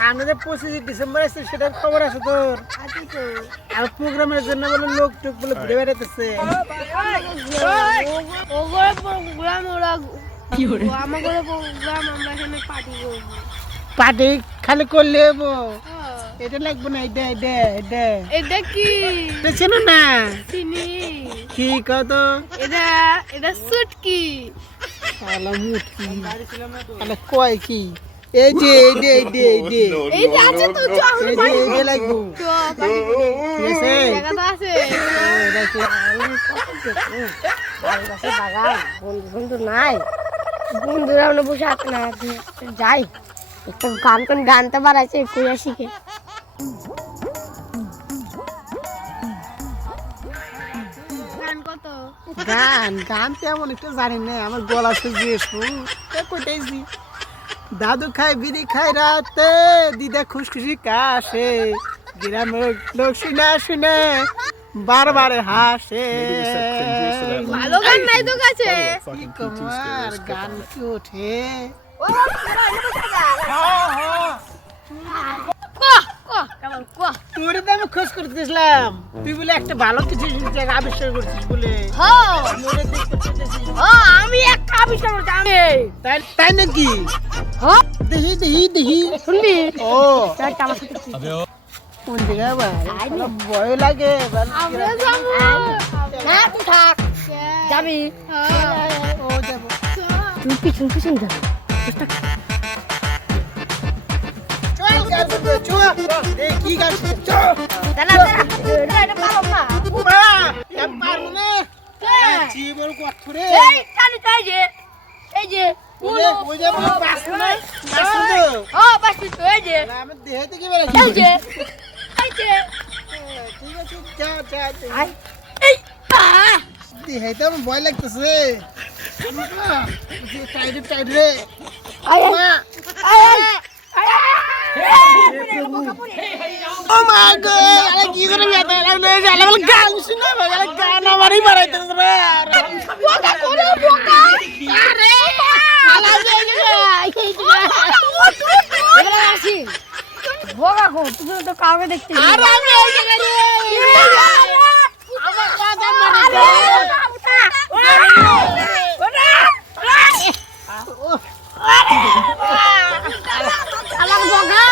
সামনে যে 25 ডিসেম্বর আছে সেটার খবর আছে তোর? আর প্রোগ্রামের জন্য বলে লোক টুক বলে ঘুরে বেড়াতেছে। পার্টি খালি করলে হবো, এটা লাগবে না। এটা এটা এটা এটা কি এটা চেনো না? চিনি। কি কত? এটা এটা সুটকি। আলা মুটকি আলা কয় কি? এই যে এই যে এই যে এই যে এই যে আছে তো চ আমরা এই যে পার্টি এই যে লাগবো। চ পার্টি করি। ঠিক আছে? জায়গা তো আছে। বন্ধু নাই, বন্ধুরা আমরা বসে আছে না, যাই একটু গানটা বাড়াইছে কুয়া শিখে। গান কত? গান গান তেমন একটা জানি না, আমার গলা শুকিয়ে কোথাইছি। দাদু খায় বিড়ি খায় রাতে, দিদা খুশখুশি কাশে, গ্রামের লোক শুনে শুনে বারবার হাসে। ভালো গান নাই তো কাছে। কি কমার গান কি ওঠে? তোর তো আমি খোঁজ করতে গেছিলাম, তুই বলে একটা ভালো কিছু জায়গা আবিষ্কার করছিস বলে। আমি ওটা দেখতে চাইতেছি। আমি একটা আবিষ্কার করছি আমি। তাই তাই নাকি? দেখি দেখি দেখি শুনবি? ও আমার সাথে কি? কোন জায়গায় ভাই? ভয় লাগে। আমরা যাবো। না তুই থাক, যাবি? ও যাবো। তুই পিছন পিছন যা। চল গান শুনবো, চল। এই কি গান শুনবো? চল। দাঁড়া দাঁড়া, এটা পারো না। ও বাবা, আমি পারবো না। জীবন কঠোরে। এই কানে তাই যে, এই যে ওই যে বলে পারবো না। পারবো তো। ও বাসি তো, এই যে, না, আমি দেহে থেকে বেরোচ্ছি। এই যে, এই যে, ঠিক আছে, যা যা যা। আই, এই দেহে তো আমার ভয় লাগতেছে। টাইট টাইট রে। আই মা। আই আই ও মা গো, আরে কি করে ব্যথা লাগলে? আরে বল গান শুনে ভাই, আরে গান আমারই বাড়াইতেছে রে। বোকা কোন বোকা? আরে আলা যে এগুলা আসি বোকা কো, তুমি তো কাউকে দেখতে নেই। আরে আমি এই জায়গায় রে। আমার কথা মারি দে। আমার বোকা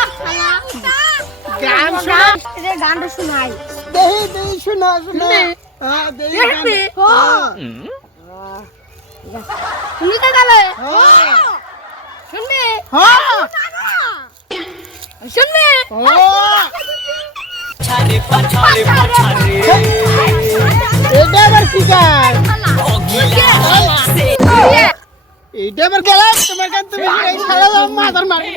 গান শুন। এটা গানটা শোনাই। দেহি দেহি শুনো শুনো। হ্যাঁ দেহি গান। দেখবি? হ্যাঁ। শুনবি তো তাহলে? হ্যাঁ। শুনবি? হ্যাঁ। শুনবি? হ্যাঁ। এটা আবার কি গান? এইটা আবার গেলাম তোমার গান, তুমি এই শালা মাথার মাটি